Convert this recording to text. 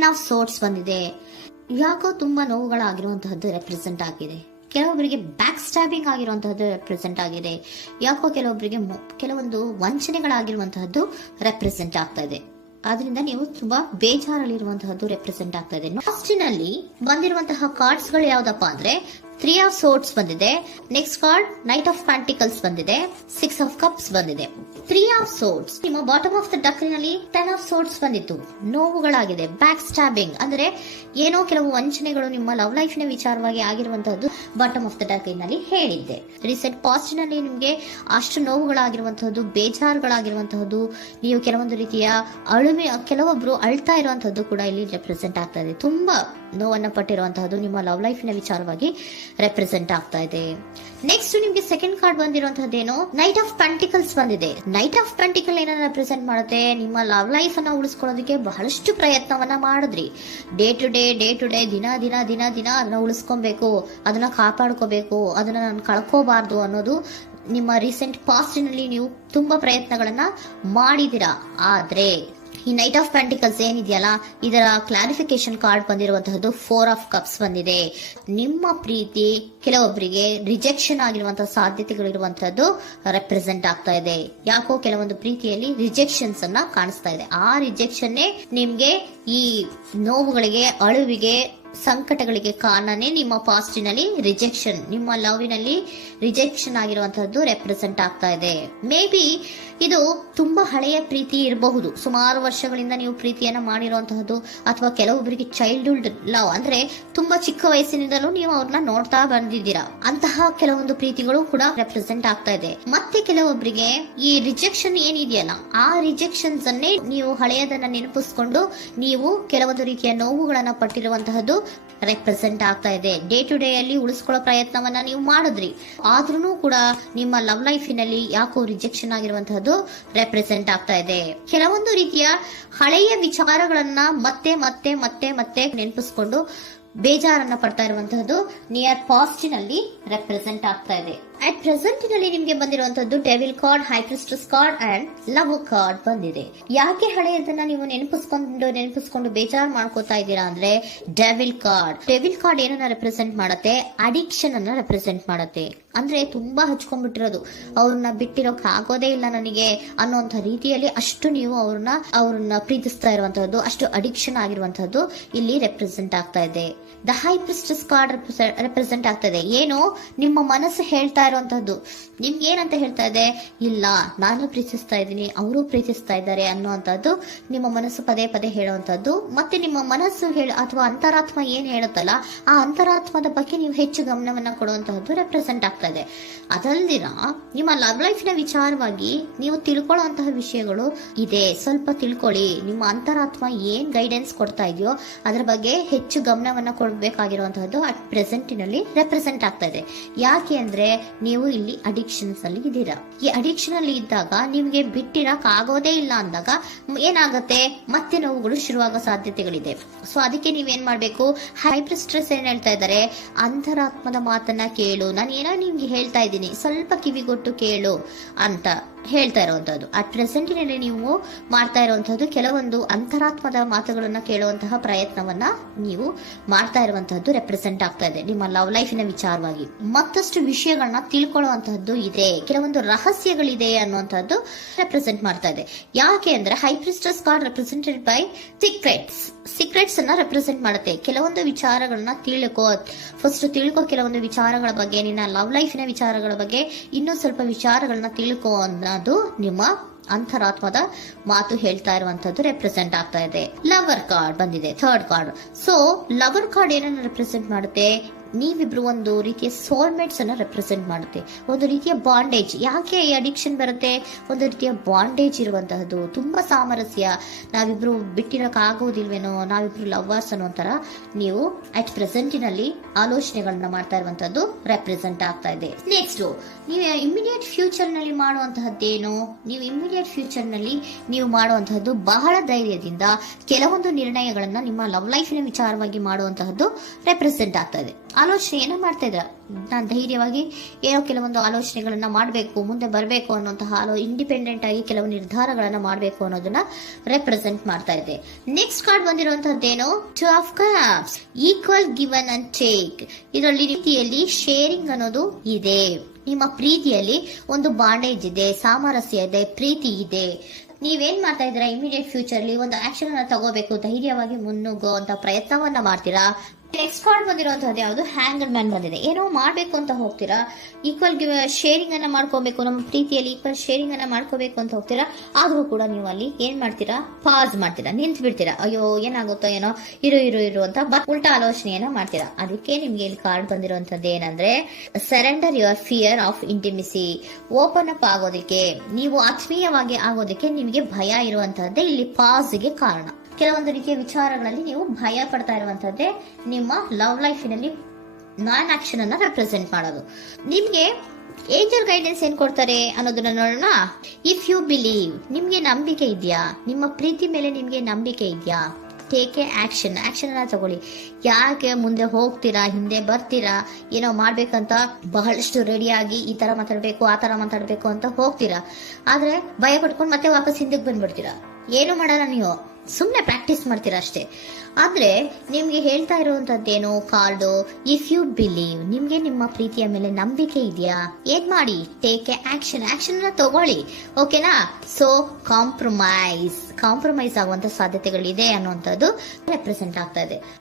10 of swords ಬಂದಿದೆ. ಯಾಕೋ ತುಂಬಾ ನೋವುಗಳಾಗಿರುವಂತಹದ್ದು ರೆಪ್ರೆಸೆಂಟ್ ಆಗಿದೆ. ಕೆಲವೊಬ್ಬರಿಗೆ ಬ್ಯಾಕ್ ಸ್ಟ್ಯಾಬಿಂಗ್ ಆಗಿರುವಂತಹದ್ದು ರೆಪ್ರೆಸೆಂಟ್ ಆಗಿದೆ. ಯಾಕೋ ಕೆಲವೊಬ್ಬರಿಗೆ ಕೆಲವೊಂದು ವಂಚನೆಗಳಾಗಿರುವಂತಹದ್ದು ರೆಪ್ರೆಸೆಂಟ್ ಆಗ್ತಾ ಇದೆ. ಆದ್ರಿಂದ ನೀವು ತುಂಬಾ ಬೇಜಾರಲ್ಲಿರುವಂತಹದ್ದು ರೆಪ್ರೆಸೆಂಟ್ ಆಗ್ತಾ ಇದೆ. ಲಾಸ್ಟಿನಲ್ಲಿ ಬಂದಿರುವಂತಹ ಕಾರ್ಡ್ಸ್ ಗಳು ಯಾವ್ದಪ್ಪ ಅಂದ್ರೆ 3 ಆಫ್ ಸೋರ್ಟ್ಸ್ ಬಂದಿದೆ. Next card knight of pentacles ಬಂದಿದೆ. 6 ಆಫ್ ಕಪ್ಸ್ ಬಂದಿದೆ. 3 ಆಫ್ ಸೋರ್ಟ್ಸ್ ನಿಮ್ಮ ಬಾಟಮ್ ಆಫ್ ದ ಡಕ್ನಲ್ಲಿ 10 ಆಫ್ ಸೋರ್ಟ್ಸ್ ಬಂದಿತ್ತು. ನೋವುಗಳಾಗಿದೆ, ಬ್ಯಾಕ್ ಸ್ಟ್ಯಾಬಿಂಗ್ ಅಂದ್ರೆ ಏನೋ ಕೆಲವು ವಂಚನೆಗಳು ನಿಮ್ಮ ಲವ್ ಲೈಫ್ ನ ವಿಚಾರವಾಗಿ ಆಗಿರುವಂತಹದ್ದು ಬಾಟಮ್ ಆಫ್ ದ ಡಕ್ನಲ್ಲಿ ಹೇಳಿದ್ದೆ. ರೀಸೆಂಟ್ ಪಾಸ್ಟ್ ನಲ್ಲಿ ನಿಮ್ಗೆ ಅಷ್ಟು ನೋವುಗಳಾಗಿರುವಂತಹದ್ದು, ಬೇಜಾರುಗಳಾಗಿರುವಂತಹದ್ದು, ನೀವು ಕೆಲವೊಂದು ರೀತಿಯ ಕೆಲವೊಬ್ರು ಅಳ್ತಾ ಇರುವಂತಹದ್ದು ಕೂಡ ಇಲ್ಲಿ ರೆಪ್ರೆಸೆಂಟ್ ಆಗ್ತಾ ಇದೆ. ತುಂಬಾ ನೋವನ್ನ ಪಟ್ಟಿರುವಂತಹದ್ದು ನಿಮ್ಮ ಲವ್ ಲೈಫ್ ನ ವಿಚಾರವಾಗಿ ರೆಪ್ರೆಸೆಂಟ್ ಆಗ್ತಾ ಇದೆ. ನೆಕ್ಸ್ಟ್ ನಿಮ್ಗೆ ಸೆಕೆಂಡ್ ಕಾರ್ಡ್ ಬಂದಿರುವಂತಹದ್ದೇನು ನೈಟ್ ಆಫ್ ಪ್ಯಾಂಟಿಕಲ್ಸ್ ಬಂದಿದೆ. ನೈಟ್ ಆಫ್ ಪ್ಯಾಂಟಿಕಲ್ ಏನನ್ನ ರೆಪ್ರೆಸೆಂಟ್ ಮಾಡುತ್ತೆ, ನಿಮ್ಮ ಲವ್ ಲೈಫ್ ಅನ್ನ ಉಳಿಸ್ಕೊಳ್ಳೋದಕ್ಕೆ ಬಹಳಷ್ಟು ಪ್ರಯತ್ನವನ್ನ ಮಾಡಿದ್ರಿ. ಡೇ ಟು ಡೇ ದಿನ ಅದನ್ನ ಉಳಿಸ್ಕೊಬೇಕು, ಅದನ್ನ ಕಾಪಾಡ್ಕೋಬೇಕು, ಅದನ್ನ ನಾನು ಕಳ್ಕೋಬಾರ್ದು ಅನ್ನೋದು ನಿಮ್ಮ ರೀಸೆಂಟ್ ಪಾಸ್ಟ್ ನಲ್ಲಿ ನೀವು ತುಂಬಾ ಪ್ರಯತ್ನಗಳನ್ನ ಮಾಡಿದಿರಾ. ಆದ್ರೆ ಈ ನೈಟ್ ಆಫ್ ಪ್ಯಾಂಟಿಕಲ್ಸ್ ಏನಿದೆಯಲ್ಲ, ಇದರ ಕ್ಲಾರಿಫಿಕೇಶನ್ ಕಾರ್ಡ್ ಬಂದಿರುವಂತಹದ್ದು 4 ಆಫ್ ಕಪ್ಸ್ ಬಂದಿದೆ. ನಿಮ್ಮ ಪ್ರೀತಿ ಕೆಲವೊಬ್ಬರಿಗೆ ರಿಜೆಕ್ಷನ್ ಆಗಿರುವಂತಹ ಸಾಧ್ಯತೆಗಳಿರುವಂತಹದ್ದು ರೆಪ್ರೆಸೆಂಟ್ ಆಗ್ತಾ ಇದೆ. ಯಾಕೋ ಕೆಲವೊಂದು ಪ್ರೀತಿಯಲ್ಲಿ ರಿಜೆಕ್ಷನ್ಸ್ ಅನ್ನ ಕಾಣಿಸ್ತಾ ಇದೆ. ಆ ರಿಜೆಕ್ಷನ್ನೇ ನಿಮ್ಗೆ ಈ ನೋವುಗಳಿಗೆ, ಅಳುವಿಗೆ, ಸಂಕಟಗಳಿಗೆ ಕಾರಣನೇ ನಿಮ್ಮ ಪಾಸ್ಟಿನಲ್ಲಿ ರಿಜೆಕ್ಷನ್, ನಿಮ್ಮ ಲವ್ನಲ್ಲಿ ರಿಜೆಕ್ಷನ್ ಆಗಿರುವಂತಹದ್ದು ರೆಪ್ರೆಸೆಂಟ್ ಆಗ್ತಾ ಇದೆ. ಮೇ ಬಿ ಇದು ತುಂಬಾ ಹಳೆಯ ಪ್ರೀತಿ ಇರಬಹುದು. ಸುಮಾರು ವರ್ಷಗಳಿಂದ ನೀವು ಪ್ರೀತಿಯನ್ನ ಮಾಡಿರುವಂತಹದ್ದು, ಅಥವಾ ಕೆಲವೊಬ್ಬರಿಗೆ ಚೈಲ್ಡ್ಹುಡ್ ಲವ್ ಅಂದ್ರೆ ತುಂಬಾ ಚಿಕ್ಕ ವಯಸ್ಸಿನಿಂದಲೂ ನೀವು ಅವ್ರನ್ನ ನೋಡ್ತಾ ಬಂದಿದ್ದೀರಾ. ಅಂತಹ ಕೆಲವೊಂದು ಪ್ರೀತಿಗಳು ಕೂಡ ರೆಪ್ರೆಸೆಂಟ್ ಆಗ್ತಾ ಇದೆ. ಮತ್ತೆ ಕೆಲವೊಬ್ಬರಿಗೆ ಈ ರಿಜೆಕ್ಷನ್ ಏನಿದೆಯಲ್ಲ, ಆ ರಿಜೆಕ್ಷನ್ಸ್ ಅನ್ನೇ ನೀವು ಹಳೆಯದನ್ನ ನೆನಪಿಸ್ಕೊಂಡು ನೀವು ಕೆಲವೊಂದು ರೀತಿಯ ನೋವುಗಳನ್ನ ಪಟ್ಟಿರುವಂತಹದ್ದು ರೆಪ್ರೆಸೆಂಟ್ ಆಗ್ತಾ ಇದೆ. ಡೇ ಟು ಡೇ ಅಲ್ಲಿ ಉಳಿಸ್ಕೊಳ್ಳೋ ಪ್ರಯತ್ನವನ್ನ ನೀವು ಮಾಡಿದ್ರಿ, ಆದ್ರೂ ಕೂಡ ನಿಮ್ಮ ಲವ್ ಲೈಫಿನಲ್ಲಿ ಯಾಕೋ ರಿಜೆಕ್ಷನ್ ಆಗಿರುವಂತಹದ್ದು ರೆಪ್ರೆಸೆಂಟ್ ಆಗ್ತಾ ಇದೆ. ಕೆಲವೊಂದು ರೀತಿಯ ಹಳೆಯ ವಿಚಾರಗಳನ್ನ ಮತ್ತೆ ಮತ್ತೆ ಮತ್ತೆ ಮತ್ತೆ ನೆನಪಿಸ್ಕೊಂಡು ಬೇಜಾರನ್ನ ಪಡ್ತಾ ಇರುವಂತಹದ್ದು ನಿಯರ್ ಪಾಸ್ಟಿನಲ್ಲಿ ರೆಪ್ರೆಸೆಂಟ್ ಆಗ್ತಾ ಇದೆ. ಅಟ್ ಪ್ರೆಸೆಂಟ್ ನಲ್ಲಿ ನಿಮ್ಗೆ ಬಂದಿರುವಂತದ್ದು devil card, high priestess card and love card ಬಂದಿದೆ. ಯಾಕೆ ಹಳೆಯದನ್ನ ನೀವು ನೆನಪಿಸ್ಕೊಂಡು ಬೇಜಾರು ಮಾಡ್ಕೋತಾ ಇದ್ದೀರಾ ಅಂದ್ರೆ ಡೆವಿಲ್ ಕಾರ್ಡ್ ಏನನ್ನ ರೆಪ್ರೆಸೆಂಟ್ ಮಾಡುತ್ತೆ, ಅಡಿಕ್ಷನ್ ಅನ್ನ ರೆಪ್ರೆಸೆಂಟ್ ಮಾಡುತ್ತೆ. ಅಂದ್ರೆ ತುಂಬಾ ಹಚ್ಕೊಂಡ್ಬಿಟ್ಟಿರೋದು, ಅವ್ರನ್ನ ಬಿಟ್ಟಿರೋಕ್ ಆಗೋದೇ ಇಲ್ಲ ನನಗೆ ಅನ್ನುವಂತ ರೀತಿಯಲ್ಲಿ ಅಷ್ಟು ನೀವು ಅವ್ರನ್ನ ಪ್ರೀತಿಸ್ತಾ ಇರುವಂತಹದ್ದು, ಅಷ್ಟು ಅಡಿಕ್ಷನ್ ಆಗಿರುವಂತಹದ್ದು ಇಲ್ಲಿ ರೆಪ್ರೆಸೆಂಟ್ ಆಗ್ತಾ ಇದೆ. The high priestess card represent ಆಗ್ತಾ ಇದೆ. ಏನು ನಿಮ್ಮ ಮನಸ್ಸು ಹೇಳ್ತಾ ಇರುವಂತಹದ್ದು, ನಿಮ್ಗೆ ಏನಂತ ಹೇಳ್ತಾ ಇದೆ, ಇಲ್ಲ ನಾನು ಪ್ರೀತಿಸ್ತಾ ಇದ್ದೀನಿ, ಅವರು ಪ್ರೀತಿಸ್ತಾ ಇದ್ದಾರೆ ಅನ್ನುವಂಥದ್ದು ನಿಮ್ಮ ಮನಸ್ಸು ಪದೇ ಪದೇ ಹೇಳುವಂತದ್ದು. ಮತ್ತೆ ನಿಮ್ಮ ಮನಸ್ಸು ಅಥವಾ ಅಂತರಾತ್ಮ ಏನ್ ಹೇಳುತ್ತಲ್ಲ, ಆ ಅಂತರಾತ್ಮದ ಬಗ್ಗೆ ನೀವು ಹೆಚ್ಚು ಗಮನವನ್ನ ಕೊಡುವಂತಹದ್ದು ರೆಪ್ರೆಸೆಂಟ್ ಆಗ್ತಾ ಇದೆ. ಅದಲ್ದಿರ ನಿಮ್ಮ ಲವ್ ಲೈಫ್ ನ ವಿಚಾರವಾಗಿ ನೀವು ತಿಳ್ಕೊಳ್ಳುವಂತಹ ವಿಷಯಗಳು ಇದೆ. ಸ್ವಲ್ಪ ತಿಳ್ಕೊಳ್ಳಿ, ನಿಮ್ಮ ಅಂತರಾತ್ಮ ಏನ್ ಗೈಡೆನ್ಸ್ ಕೊಡ್ತಾ ಇದೆಯೋ ಅದರ ಬಗ್ಗೆ ಹೆಚ್ಚು ಗಮನವನ್ನ ಕೊಡಬೇಕಾಗಿರುವಂತಹದ್ದು ಅಟ್ ಪ್ರೆಸೆಂಟಿನಲ್ಲಿ ರೆಪ್ರೆಸೆಂಟ್ ಆಗ್ತಾ ಇದೆ. ಯಾಕೆ ಅಂದ್ರೆ ನೀವು ಇಲ್ಲಿ ಅಡಿಕ್ಷನ್ಸ್ ಅಲ್ಲಿ ಇದ್ದೀರಾ. ಈ ಅಡಿಕ್ಷನ್ ಅಲ್ಲಿ ಇದ್ದಾಗ ನಿಮ್ಗೆ ಬಿಟ್ಟಿರಕ್ ಆಗೋದೇ ಇಲ್ಲ ಅಂದಾಗ ಏನಾಗುತ್ತೆ, ಮತ್ತೆ ನೋವುಗಳು ಶುರುವಾಗೋ ಸಾಧ್ಯತೆಗಳಿದೆ. ಸೊ ಅದಕ್ಕೆ ನೀವೇನ್ ಮಾಡ್ಬೇಕು, ಹೈ ಪ್ರಿಸ್ಟೆಸ್ ಏನ್ ಹೇಳ್ತಾ ಇದ್ದಾರೆ, ಅಂತರಾತ್ಮದ ಮಾತನ್ನ ಕೇಳು, ನಾನು ಏನೋ ನಿಮ್ಗೆ ಹೇಳ್ತಾ ಇದ್ದೀನಿ, ಸ್ವಲ್ಪ ಕಿವಿಗೊಟ್ಟು ಕೇಳು ಅಂತ ಹೇಳ್ತಾ ಇರುವಂತದ್ದು. ಅಟ್ ಪ್ರೆಸೆಂಟಿನಲ್ಲಿ ನೀವು ಮಾಡ್ತಾ ಇರುವಂತಹದ್ದು ಕೆಲವೊಂದು ಅಂತರಾತ್ಮದ ಮಾತುಗಳನ್ನ ಕೇಳುವಂತಹ ಪ್ರಯತ್ನವನ್ನ ನೀವು ಮಾಡ್ತಾ ಇರುವಂತಹದ್ದು ರೆಪ್ರೆಸೆಂಟ್ ಆಗ್ತಾ ಇದೆ. ನಿಮ್ಮ ಲವ್ ಲೈಫಿನ ವಿಚಾರವಾಗಿ ಮತ್ತಷ್ಟು ವಿಷಯಗಳನ್ನ ತಿಳ್ಕೊಳ್ಳುವಂತಹದ್ದು ಇದೆ, ಕೆಲವೊಂದು ರಹಸ್ಯಗಳಿದೆ ಅನ್ನುವಂಥದ್ದು ರೆಪ್ರೆಸೆಂಟ್ ಮಾಡ್ತಾ ಇದೆ. ಯಾಕೆ ಅಂದ್ರೆ high priestess card represented by secrets ಅನ್ನ ರೆಪ್ರೆಸೆಂಟ್ ಮಾಡುತ್ತೆ. ಕೆಲವೊಂದು ವಿಚಾರಗಳನ್ನ ಫಸ್ಟ್ ತಿಳ್ಕೊ, ಕೆಲವೊಂದು ವಿಚಾರಗಳ ಬಗ್ಗೆ, ನಿನ್ನ ಲವ್ ಲೈಫಿನ ವಿಚಾರಗಳ ಬಗ್ಗೆ ಇನ್ನೂ ಸ್ವಲ್ಪ ವಿಚಾರಗಳನ್ನ ತಿಳ್ಕೊ ಅನ್ನೋದು ನಿಮ್ಮ ಅಂತರಾತ್ಮದ ಮಾತು ಹೇಳ್ತಾ ಇರುವಂತದ್ದು ರೆಪ್ರೆಸೆಂಟ್ ಆಗ್ತಾ ಇದೆ. ಲವರ್ ಕಾರ್ಡ್ ಬಂದಿದೆ, third card. So lover card ಏನನ್ನ ರೆಪ್ರೆಸೆಂಟ್ ಮಾಡುತ್ತೆ, ನೀವಿಬ್ರು ಒಂದು ರೀತಿಯ ಸೋಲ್ಮೇಟ್ಸ್ ಅನ್ನ ರೆಪ್ರೆಸೆಂಟ್ ಮಾಡುತ್ತೆ, ಒಂದು ರೀತಿಯ ಬಾಂಡೇಜ್. ಯಾಕೆ ಈ ಅಡಿಕ್ಷನ್ ಬರುತ್ತೆ, ಒಂದು ರೀತಿಯ ಬಾಂಡೇಜ್ ಇರುವಂತಹದ್ದು, ತುಂಬಾ ಸಾಮರಸ್ಯ, ನಾವಿಬ್ರು ಬಿಟ್ಟಿರಕ್ ಆಗೋದಿಲ್ವೇನೋ, ನಾವಿಬ್ರು ಲವರ್ಸ್ ಅನ್ನೋ ತರ ನೀವು ಅಟ್ ಪ್ರೆಸೆಂಟಿನಲ್ಲಿ ಆಲೋಚನೆಗಳನ್ನ ಮಾಡ್ತಾ ಇರುವಂತದ್ದು ರೆಪ್ರೆಸೆಂಟ್ ಆಗ್ತಾ ಇದೆ. ನೆಕ್ಸ್ಟ್ ನೀವು ಇಮಿಡಿಯೇಟ್ ಫ್ಯೂಚರ್ ನಲ್ಲಿ ಮಾಡುವಂತಹದ್ದೇನು, ನೀವು ಇಮಿಡಿಯೇಟ್ ಫ್ಯೂಚರ್ ನಲ್ಲಿ ನೀವು ಮಾಡುವಂತಹದ್ದು ಬಹಳ ಧೈರ್ಯದಿಂದ ಕೆಲವೊಂದು ನಿರ್ಣಯಗಳನ್ನ ನಿಮ್ಮ ಲವ್ ಲೈಫಿನ ವಿಚಾರವಾಗಿ ಮಾಡುವಂತಹದ್ದು ರೆಪ್ರೆಸೆಂಟ್ ಆಗ್ತಾ ಇದೆ. ಆಲೋಚನೆಯನ್ನ ಮಾಡ್ತಾ ಇದ್ರ. ನಾನು ಧೈರ್ಯವಾಗಿ ಏನೋ ಕೆಲವೊಂದು ಆಲೋಚನೆಗಳನ್ನ ಮಾಡಬೇಕು, ಮುಂದೆ ಬರಬೇಕು ಅನ್ನುವಂತಹ ಇಂಡಿಪೆಂಡೆಂಟ್ ಆಗಿ ಕೆಲವು ನಿರ್ಧಾರಗಳನ್ನ ಮಾಡಬೇಕು ಅನ್ನೋದನ್ನ ರೆಪ್ರೆಸೆಂಟ್ ಮಾಡ್ತಾ ಇದೆ. ನೆಕ್ಸ್ಟ್ ಕಾರ್ಡ್ ಬಂದಿರುವಂತಹದ್ದೇನು, 2 of cups, equal given and take. ಇದರಲ್ಲಿ ರೀತಿಯಲ್ಲಿ ಶೇರಿಂಗ್ ಅನ್ನೋದು ಇದೆ. ನಿಮ್ಮ ಪ್ರೀತಿಯಲ್ಲಿ ಒಂದು ಬಾಂಡೇಜ್ ಇದೆ, ಸಾಮರಸ್ಯ ಇದೆ, ಪ್ರೀತಿ ಇದೆ. ನೀವೇನ್ ಮಾಡ್ತಾ ಇದ್ದೀರಾ, ಇಮಿಡಿಯೇಟ್ ಫ್ಯೂಚರ್ ಅಲ್ಲಿ ಒಂದು ಆಕ್ಷನ್ ಅನ್ನ ತಗೋಬೇಕು, ಧೈರ್ಯವಾಗಿ ಮುನ್ನುಗ್ಗೋ ಅಂತ ಪ್ರಯತ್ನವನ್ನ ಮಾಡ್ತೀರಾ. ನೆಕ್ಸ್ಟ್ ಕಾರ್ಡ್ ಬಂದಿರುವಂತಹದ್ದು ಯಾವುದು, ಹ್ಯಾಂಗರ್ ಮ್ಯಾನ್ ಬಂದಿದೆ. ಏನೋ ಮಾಡ್ಬೇಕು ಅಂತ ಹೋಗ್ತೀರಾ, ಈಕ್ವಲ್ ಶೇರಿಂಗ್ ಅನ್ನ ಮಾಡ್ಕೋಬೇಕು, ನಮ್ಮ ಪ್ರೀತಿಯಲ್ಲಿ ಈಕ್ವಲ್ ಶೇರಿಂಗ್ ಅನ್ನ ಮಾಡ್ಕೋಬೇಕು ಅಂತ ಹೋಗ್ತೀರಾ. ಆದ್ರೂ ಕೂಡ ನೀವು ಅಲ್ಲಿ ಏನ್ ಮಾಡ್ತೀರಾ, ಪಾಸ್ ಮಾಡ್ತೀರಾ, ನಿಂತು ಬಿಡ್ತೀರಾ. ಅಯ್ಯೋ ಏನಾಗುತ್ತೋ ಏನೋ, ಇರು ಅಂತ ಉಲ್ಟಾ ಆಲೋಚನೆಯನ್ನ ಮಾಡ್ತೀರಾ. ಅದಕ್ಕೆ ನಿಮ್ಗೆ ಇಲ್ಲಿ ಕಾರ್ಡ್ ಬಂದಿರುವಂತದ್ದು ಏನಂದ್ರೆ, surrender your fear of intimacy. Open up ಆಗೋದಕ್ಕೆ, ನೀವು ಆತ್ಮೀಯವಾಗಿ ಆಗೋದಕ್ಕೆ ನಿಮಗೆ ಭಯ ಇರುವಂತಹದ್ದೇ ಇಲ್ಲಿ ಪಾಸ್ಗೆ ಕಾರಣ. ಕೆಲವೊಂದು ರೀತಿಯ ವಿಚಾರಗಳಲ್ಲಿ ನೀವು ಭಯ ಪಡ್ತಾ ಇರುವಂತದ್ದೇ ನಿಮ್ಮ ಲವ್ ಲೈಫಿನಲ್ಲಿ ನಾನ್ ಆಕ್ಷನ್ ಅನ್ನ ರೆಪ್ರೆಸೆಂಟ್ ಮಾಡೋದು. ನಿಮ್ಗೆ ಏಂಜಲ್ ಗೈಡೆನ್ಸ್ ಏನ್ ಕೊಡ್ತಾರೆ ಅನ್ನೋದನ್ನ ನೋಡೋಣ. ಇಫ್ ಯು ಬಿಲೀವ್, ನಿಮ್ಗೆ ನಂಬಿಕೆ ಇದೆಯಾ, ನಿಮ್ಮ ಪ್ರೀತಿ ಮೇಲೆ ನಿಮ್ಗೆ ನಂಬಿಕೆ ಇದೆಯಾ, ಟೇಕ್ ಎ ಆಕ್ಷನ್ ಅನ್ನ ತಗೊಳ್ಳಿ. ಯಾಕೆ ಮುಂದೆ ಹೋಗ್ತೀರಾ, ಹಿಂದೆ ಬರ್ತೀರಾ, ಏನೋ ಮಾಡ್ಬೇಕಂತ ಬಹಳಷ್ಟು ರೆಡಿಯಾಗಿ ಈ ತರ ಮಾತಾಡ್ಬೇಕು ಆ ತರ ಮಾತಾಡ್ಬೇಕು ಅಂತ ಹೋಗ್ತೀರಾ. ಆದ್ರೆ ಭಯ ಪಟ್ಕೊಂಡು ಮತ್ತೆ ವಾಪಸ್ ಹಿಂದಕ್ಕೆ ಬಂದ್ಬಿಡ್ತೀರಾ. ಏನು ಮಾಡಲ್ಲ, ನೀವು ಸುಮ್ನೆ ಪ್ರಾಕ್ಟೀಸ್ ಮಾಡ್ತೀರಾ ಅಷ್ಟೇ. ಆದ್ರೆ ನಿಮ್ಗೆ ಹೇಳ್ತಾ ಇರುವಂತದ್ದೇನು ಕಾರ್ಡು, ಇಫ್ ಯು ಬಿಲೀವ್, ನಿಮ್ಗೆ ನಿಮ್ಮ ಪ್ರೀತಿಯ ಮೇಲೆ ನಂಬಿಕೆ ಇದೆಯಾ, ಏನ್ ಮಾಡಿ, ಟೇಕ್ ಎ ಆಕ್ಷನ್ ಅನ್ನ ತಗೊಳ್ಳಿ. ಓಕೆನಾ. ಸೊ ಕಾಂಪ್ರಮೈಸ್ ಆಗುವಂತ ಸಾಧ್ಯತೆಗಳಿದೆ ಅನ್ನುವಂಥದ್ದು ರೆಪ್ರೆಸೆಂಟ್ ಆಗ್ತಾ ಇದೆ.